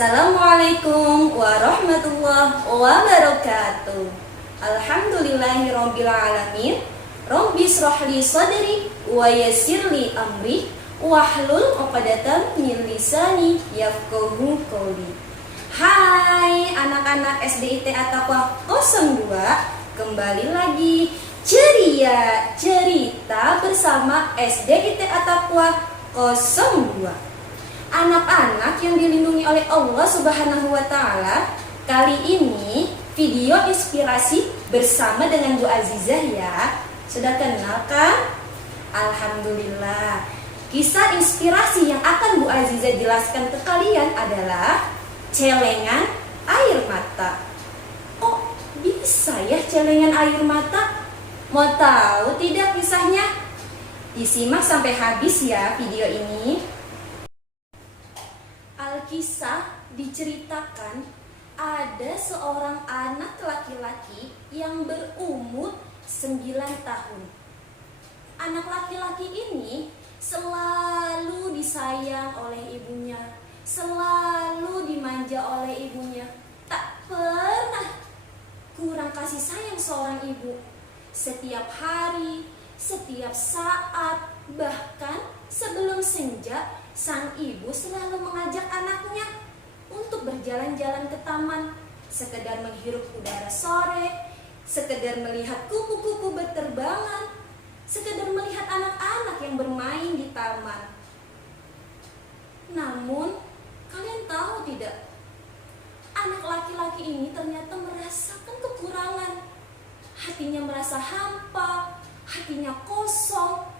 Assalamualaikum warahmatullahi wabarakatuh. Alhamdulillahirrabbilalamin. Rabbi shrahli sadri wa yassirli amri wahlul 'uqdatam min lisani yafqahu qawli. Hai anak-anak SDIT At-Taqwa 02, kembali lagi ceria cerita bersama SDIT At-Taqwa 02. Anak-anak yang dilindungi oleh Allah Subhanahu wa Ta'ala, kali ini video inspirasi bersama dengan Bu Azizah ya. Sudah kenal kan? Alhamdulillah. Kisah inspirasi yang akan Bu Azizah jelaskan ke kalian adalah celengan air mata. Oh, bisa ya celengan air mata? Mau tahu tidak kisahnya? Disimak sampai habis ya video ini. Alkisah diceritakan ada seorang anak laki-laki yang berumur 9 tahun. Anak laki-laki ini selalu disayang oleh ibunya, selalu dimanja oleh ibunya. Tak pernah kurang kasih sayang seorang ibu. Setiap hari, setiap saat, bahkan sebelum senja, sang ibu selalu mengajak anaknya untuk berjalan-jalan ke taman, sekedar menghirup udara sore, sekedar melihat kupu-kupu berterbangan, sekedar melihat anak-anak yang bermain di taman. Namun, kalian tahu tidak? Anak laki-laki ini ternyata merasakan kekurangan. Hatinya merasa hampa, hatinya kosong.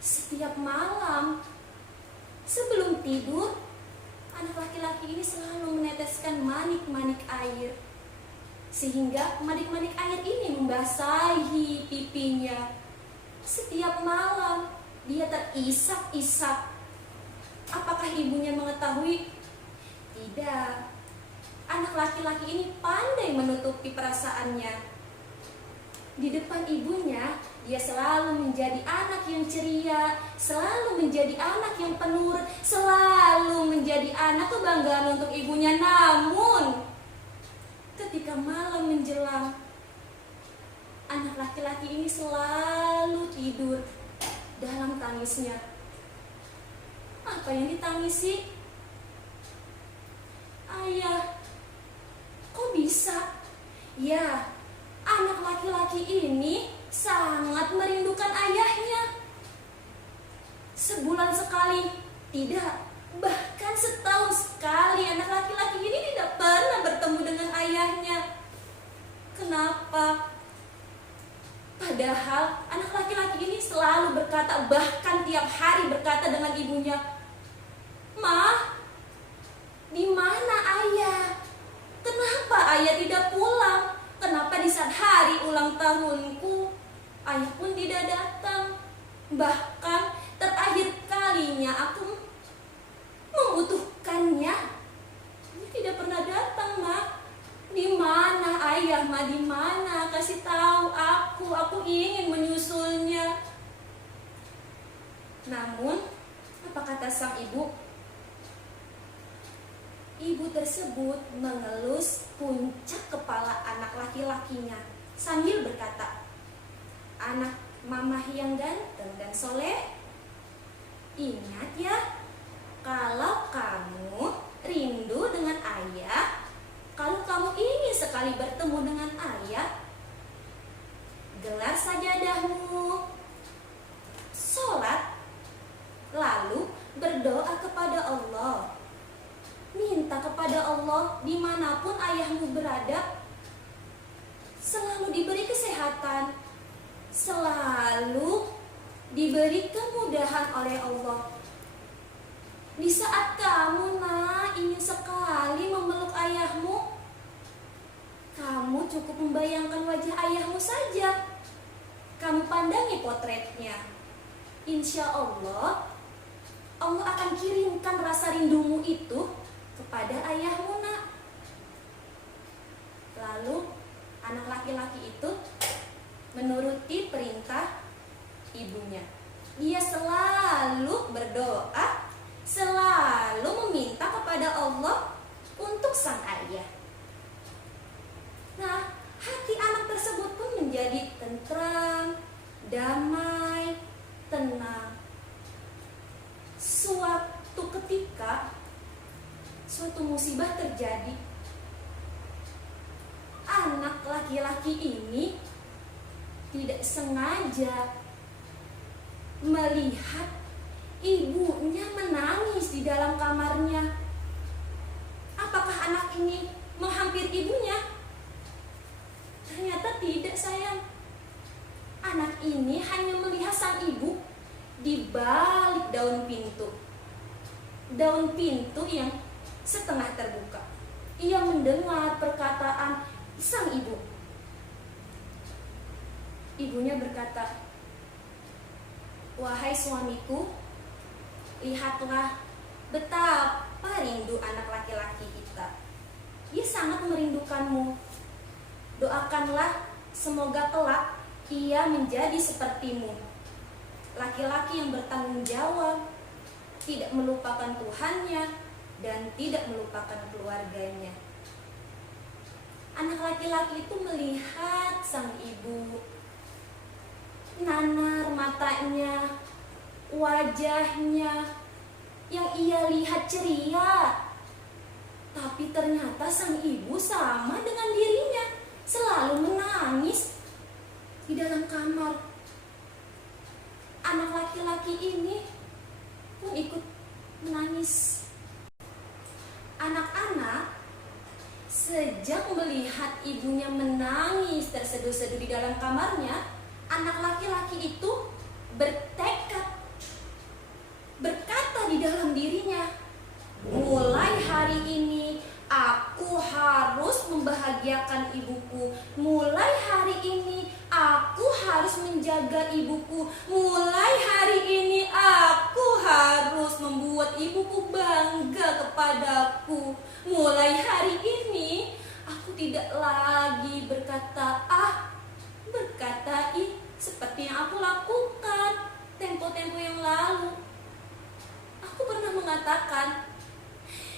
Setiap malam sebelum tidur, anak laki-laki ini selalu meneteskan manik-manik air, sehingga manik-manik air ini membasahi pipinya. Setiap malam dia terisak-isak. Apakah ibunya mengetahui? Tidak. Anak laki-laki ini pandai menutupi perasaannya. Di depan ibunya, dia selalu menjadi anak yang ceria, selalu menjadi anak yang penurut, selalu menjadi anak kebanggaan untuk ibunya. Namun, ketika malam menjelang, anak laki-laki ini selalu tidur dalam tangisnya. Apa yang ditangisi? Ayah, kok bisa? Ya, anak laki-laki ini sangat merindukan ayahnya. Sebulan sekali, tidak, bahkan setahun sekali anak laki-laki ini tidak pernah bertemu dengan ayahnya. Kenapa? Padahal anak laki-laki ini selalu berkata, bahkan tiap hari berkata dengan ibunya, "Ma, di mana ayah? Kenapa ayah tidak pulang? Kenapa di saat hari ulang tahunku ayah pun tidak datang? Bahkan terakhir kalinya aku membutuhkannya, dia tidak pernah datang, Ma. Di mana ayah, Ma? Di mana? Kasih tahu aku ingin menyusulnya." Namun, apa kata sang ibu? Ibu tersebut mengelus puncak kepala anak laki-lakinya sambil berkata, "Anak mama yang ganteng dan soleh, ingat ya, kalau kamu rindu dengan ayah, kalau kamu ingin sekali bertemu dengan ayah, gelar sajadahmu, sholat, lalu berdoa kepada Allah. Minta kepada Allah dimanapun ayahmu berada, selalu diberi kesehatan, selalu diberi kemudahan oleh Allah. Di saat kamu, Nak, ingin sekali memeluk ayahmu, kamu cukup membayangkan wajah ayahmu saja. Kamu pandangi potretnya. Insya Allah, Allah akan kirimkan rasa rindumu itu kepada ayahmu, Nak." Lalu anak laki-laki itu menuruti perintah ibunya. Dia selalu berdoa, selalu meminta kepada Allah sang ayah. Nah, hati anak tersebut pun menjadi tentram, damai, tenang. Suatu ketika, suatu musibah terjadi. Anak laki-laki ini tidak sengaja melihat ibunya menangis di dalam kamarnya. Apakah anak ini menghampiri ibunya? Ternyata tidak, sayang. Anak ini hanya melihat sang ibu di balik daun pintu. Daun pintu yang setengah terbuka. Ia mendengar perkataan sang ibu. Ibunya berkata, "Wahai suamiku, lihatlah betapa rindu anak laki-laki kita. Ia sangat merindukanmu. Doakanlah semoga kelak ia menjadi sepertimu. Laki-laki yang bertanggung jawab, tidak melupakan Tuhannya dan tidak melupakan keluarganya." Anak laki-laki itu melihat sang ibu, nanar matanya, wajahnya yang ia lihat ceria. Tapi ternyata sang ibu sama dengan dirinya, selalu menangis di dalam kamar. Anak laki-laki ini pun ikut menangis. Anak-anak sejak melihat ibunya menangis terseduh-seduh di dalam kamarnya, anak laki-laki itu bertekad, berkata di dalam dirinya, "Mulai hari ini aku harus membahagiakan ibuku. Mulai hari ini aku harus menjaga ibuku. Mulai hari ini aku harus membuat ibuku bangga kepadaku. Mulai hari ini aku tidak lagi berkata A, berkata I, seperti yang aku lakukan tempo-tempo yang lalu. Aku pernah mengatakan,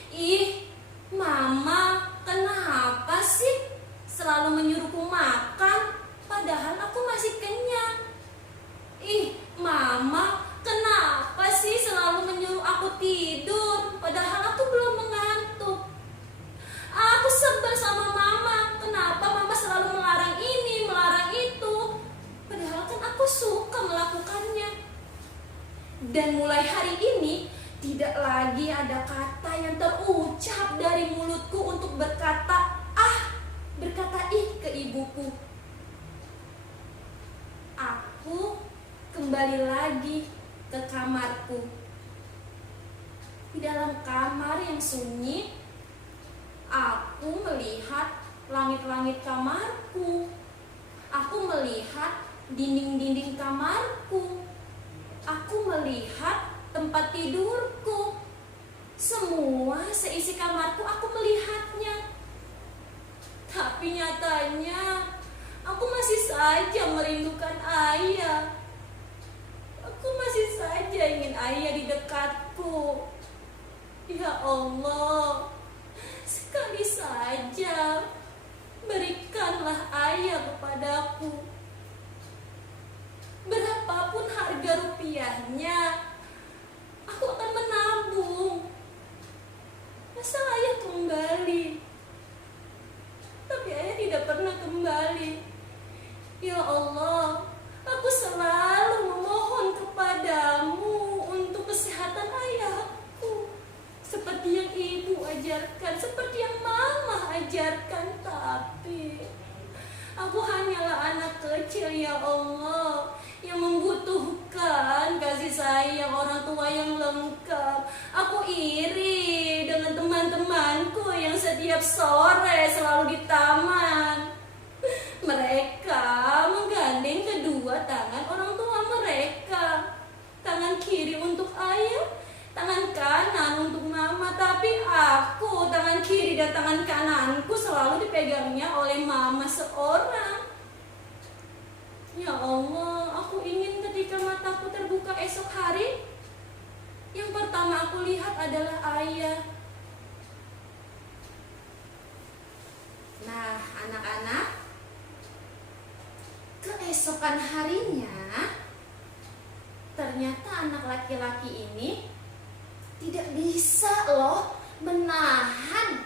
'Ih, Mama, kenapa sih selalu menyuruhku makan, padahal aku masih kenyang? Ih, Mama, kenapa sih selalu menyuruh aku tidur, padahal aku belum mengantuk? Aku sebel sama Mama, kenapa Mama selalu melarang ini, melarang itu, padahal kan aku suka melakukannya.' Dan mulai hari ini tidak lagi ada kata yang terucap dari mulutku untuk berkata ah, berkata ih ke ibuku. Aku kembali lagi ke kamarku. Di dalam kamar yang sunyi, aku melihat langit-langit kamarku. Aku melihat dinding-dinding kamarku. Aku melihat tempat tidurku. Semua seisi kamarku aku melihatnya. Tapi nyatanya aku masih saja merindukan ayah. Aku masih saja ingin ayah di dekatku. Ya Allah, sekali saja berikanlah ayah kepadaku. Berapapun harga rupiahnya, aku akan menabung. Masa ayah kembali? Tapi ayah tidak pernah kembali. Ya Allah, aku selalu memohon kepadamu untuk kesehatan ayahku, seperti yang ibu ajarkan, seperti yang mama ajarkan. Tapi aku hanyalah anak kecil, ya Allah, yang membutuhkan kasih sayang orang tua yang lengkap. Aku iri dengan teman-temanku yang setiap sore selalu di taman. Mereka menggandeng kedua tangan orang tua mereka. Tangan kiri untuk ayah, tangan kanan untuk mama. Tapi aku, tangan kiri dan tangan kananku selalu dipegangnya oleh mama seorang. Ya Allah, aku ingin ketika mataku terbuka esok hari, yang pertama aku lihat adalah ayah. Nah, anak-anak, keesokan harinya ternyata anak laki-laki ini tidak bisa loh menahan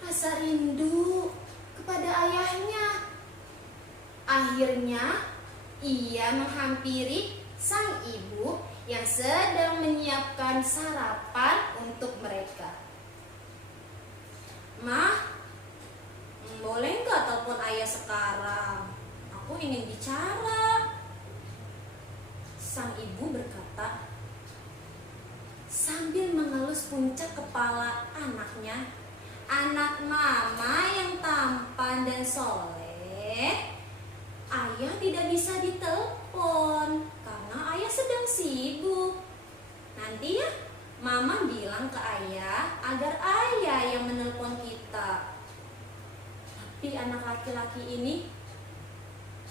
rasa rindu kepada ayahnya. Akhirnya ia menghampiri sang ibu yang sedang menyiapkan sarapan untuk mereka. "Mah, boleh nggak telepon ayah sekarang? Aku ingin bicara." Sang ibu berkata sambil mengelus puncak kepala anaknya. "Anak mama yang tampan dan soleh, ayah tidak bisa ditelepon karena ayah sedang sibuk. Nanti ya mama bilang ke ayah agar ayah yang menelpon kita." Tapi anak laki-laki ini,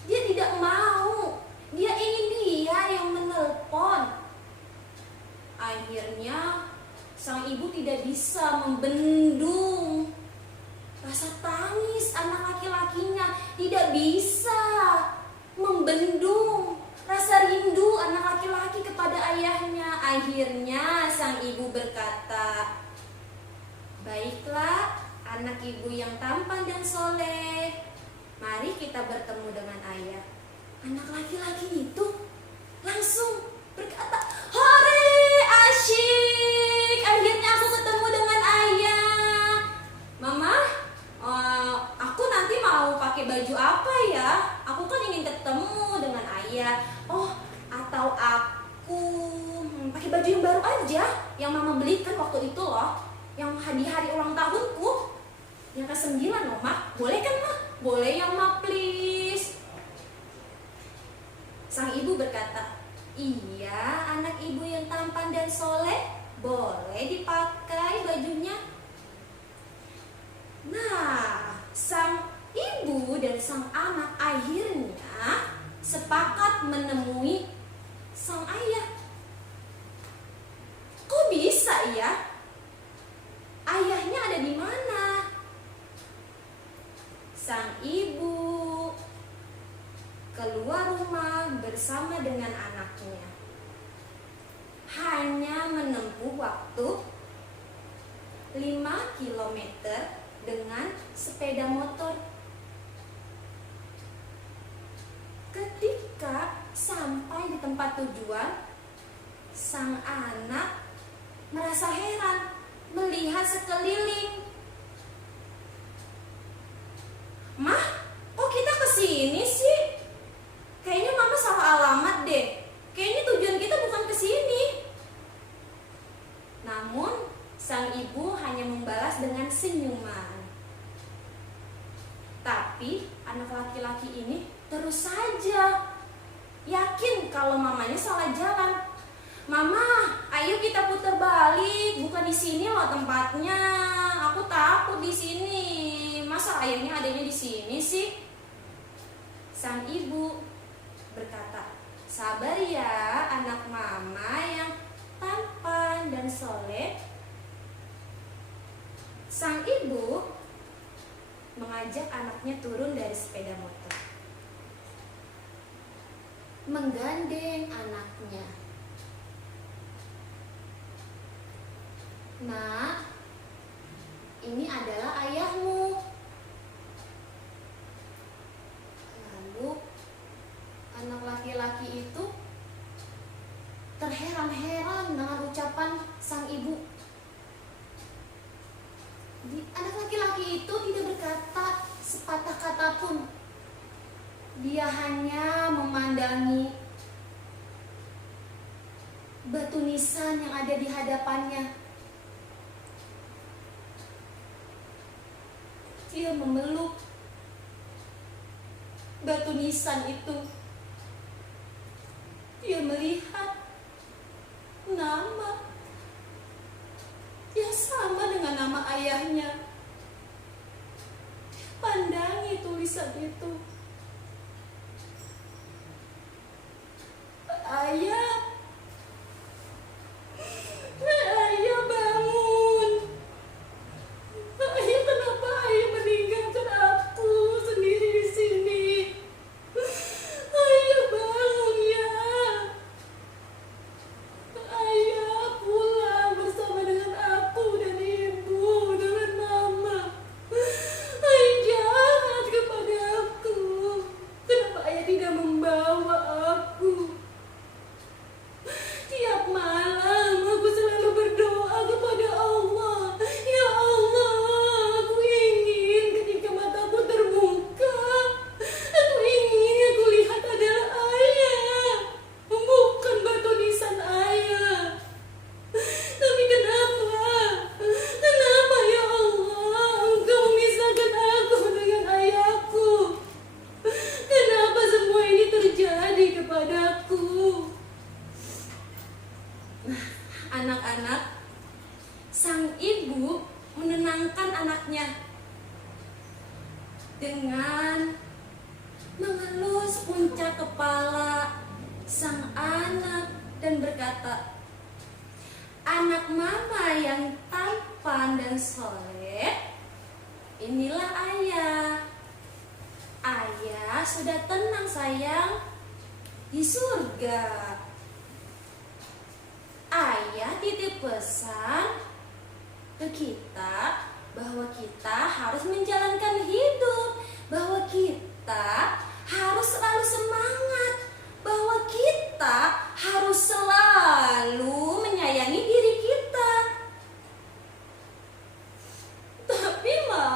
dia tidak mau. Dia ingin dia yang menelpon. Akhirnya sang ibu tidak bisa membendung rasa tangis anak laki-lakinya. Tidak bisa membendung rasa rindu anak laki-laki kepada ayahnya. Akhirnya sang ibu berkata, "Baiklah anak ibu yang tampan dan soleh, mari kita bertemu dengan ayah." Anak laki-laki itu langsung berkata, "Hore, asyik, akhirnya aku ketemu dengan ayah. Mama, aku nanti mau pakai baju apa ya? Aku kan ingin ketemu dengan ayah." "Oh, atau aku pakai baju yang baru aja, yang mama belikan waktu itu loh, yang di hari ulang tahunku, yang ke-9 loh, Ma. Boleh kan, Ma? Boleh ya, Ma, please." Sang ibu berkata, "Iya, anak ibu yang tampan dan soleh, boleh dipakai bajunya." Nah, sang ibu dan sang anak akhirnya sepakat menemui sang ayah. "Kok bisa ya? Ayahnya ada di mana?" Sang ibu keluar rumah bersama dengan anaknya. Hanya menempuh waktu 5 kilometer dengan sepeda motor. Ketika sampai di tempat tujuan, sang anak merasa heran melihat sekeliling. "Mah, kok kita kesini sih? Kayaknya mama salah alamat deh. Kayaknya tujuan kita bukan kesini." Namun sang ibu hanya membalas dengan senyuman. Tapi anak laki-laki ini terus saja yakin kalau mamanya salah jalan. "Mama, ayo kita putar balik. Bukan di sini loh tempatnya. Aku takut di sini. Masa ayahnya adanya di sini sih?" Sang ibu berkata, "Sabar ya anak mama yang tampan dan soleh." Sang ibu mengajak anaknya turun dari sepeda motor, menggandeng anaknya. "Nak, ini adalah ayahmu." Lalu anak laki-laki itu terheran-heran dengan ucapan sang ibu. Anak laki-laki itu tidak berkata sepatah kata pun. Dia hanya memandangi batu nisan yang ada di hadapannya. Dia memeluk batu nisan itu. Dia melihat nama yang sama dengan nama ayahnya. Pandangi tulisan itu. "Ayah, ayah bangun. Ayah, kenapa ayah meninggal? Kenapa?" Dengan mengelus puncak kepala sang anak dan berkata, "Anak mama yang tampan dan soleh, inilah ayah. Ayah sudah tenang sayang di surga. Ayah titip pesan ke kita bahwa kita harus menjalankan hidup, bahwa kita harus selalu semangat, bahwa kita harus selalu menyayangi diri kita." Tapi Ma,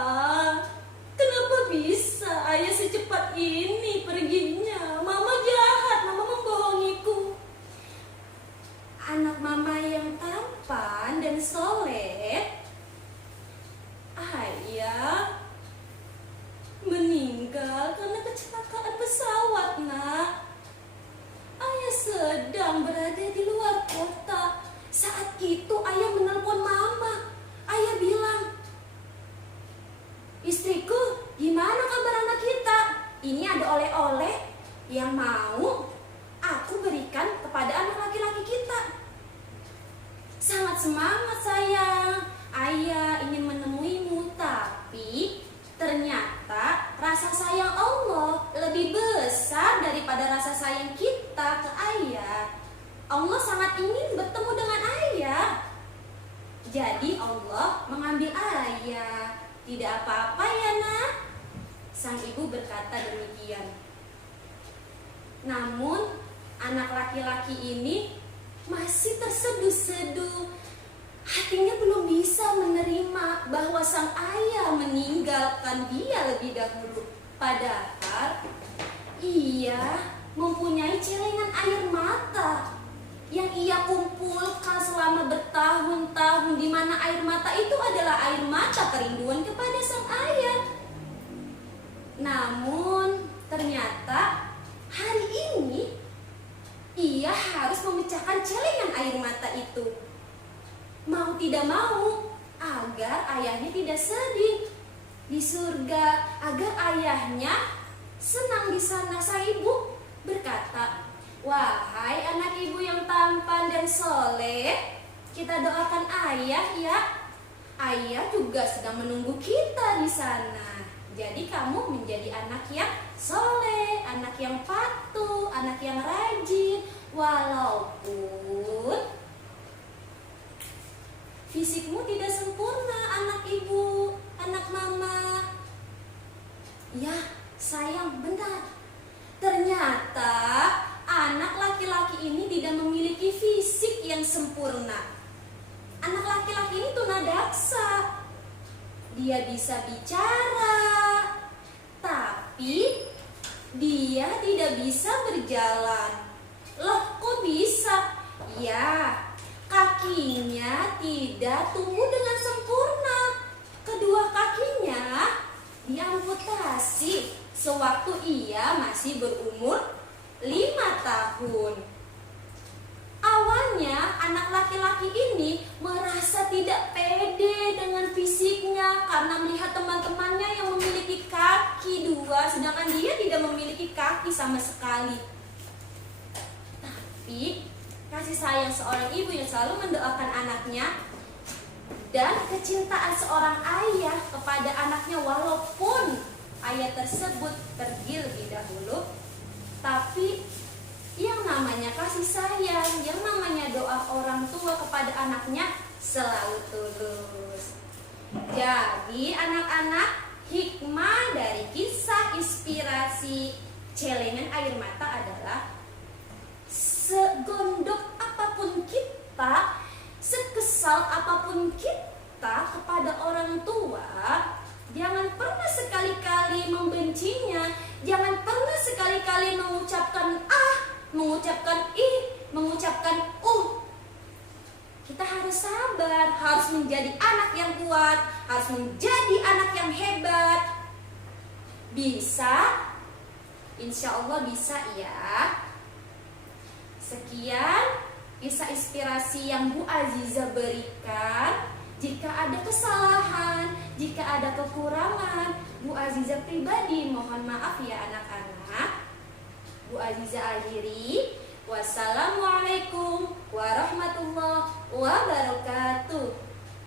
kenapa bisa ayah secepat ini perginya? Mama jahat, mama membohongiku. Anak mama yang tampan dan soleh, ayah meninggal karena kecelakaan pesawat, Nak. Ayah sedang berada di luar kota. Saat itu ayah menelpon mama. Ayah bilang, "Istriku, gimana kabar anak kita? Ini ada oleh-oleh yang mau aku berikan kepada anak laki-laki kita." Sangat semangat sayang, ayah ingin menemuimu, tapi ternyata rasa sayang Allah lebih besar daripada rasa sayang kita ke ayah. Allah sangat ingin bertemu dengan ayah. Jadi Allah mengambil ayah. "Tidak apa-apa ya Nak," sang ibu berkata demikian. Namun anak laki-laki ini masih terseduh-seduh. Hatinya belum bisa menerima bahwa sang ayah meninggalkan dia lebih dahulu. Padahal ia mempunyai celengan air mata yang ia kumpulkan selama bertahun-tahun, di mana air mata itu adalah air mata kerinduan kepada sang ayah. Namun ternyata hari ini ia harus memecahkan celengan air mata itu. Mau tidak mau, agar ayahnya tidak sedih di surga, agar ayahnya senang di sana. Sang ibu berkata, "Wahai anak ibu yang tampan dan soleh, kita doakan ayah ya. Ayah juga sedang menunggu kita di sana. Jadi kamu menjadi anak yang soleh, anak yang patuh, anak yang rajin. Walaupun fisikmu tidak sempurna, anak ibu, anak mama." Ya, sayang, benar. Ternyata anak laki-laki ini tidak memiliki fisik yang sempurna. Anak laki-laki ini tunadaksa. Dia bisa bicara, tapi dia tidak bisa berjalan. Loh, kok bisa? Ya, kakinya tidak tumbuh dengan sempurna. Kedua kakinya diamputasi sewaktu ia masih berumur 5 tahun. Awalnya anak laki-laki ini merasa tidak pede dengan fisiknya karena melihat teman-temannya yang memiliki kaki 2, sedangkan dia tidak memiliki kaki sama sekali. Tapi kasih sayang seorang ibu yang selalu mendoakan anaknya dan kecintaan seorang ayah kepada anaknya, walaupun ayah tersebut pergi lebih dahulu, tapi yang namanya kasih sayang, yang namanya doa orang tua kepada anaknya selalu tulus. Jadi anak-anak, hikmah dari kisah inspirasi celengan air mata adalah segondok apapun kita, sekesal apapun kita kepada orang tua, jangan pernah sekali-kali membencinya, jangan pernah sekali-kali mengucapkan mengucapkan mengucapkan Kita harus sabar, harus menjadi anak yang kuat, harus menjadi anak yang hebat. Bisa? Insya Allah bisa ya. Sekian kisah inspirasi yang Bu Aziza berikan. Jika ada kesalahan, jika ada ada kekurangan, Bu Aziza pribadi mohon maaf ya anak-anak. Bu Aziza akhiri. Wassalamualaikum warahmatullahi wabarakatuh.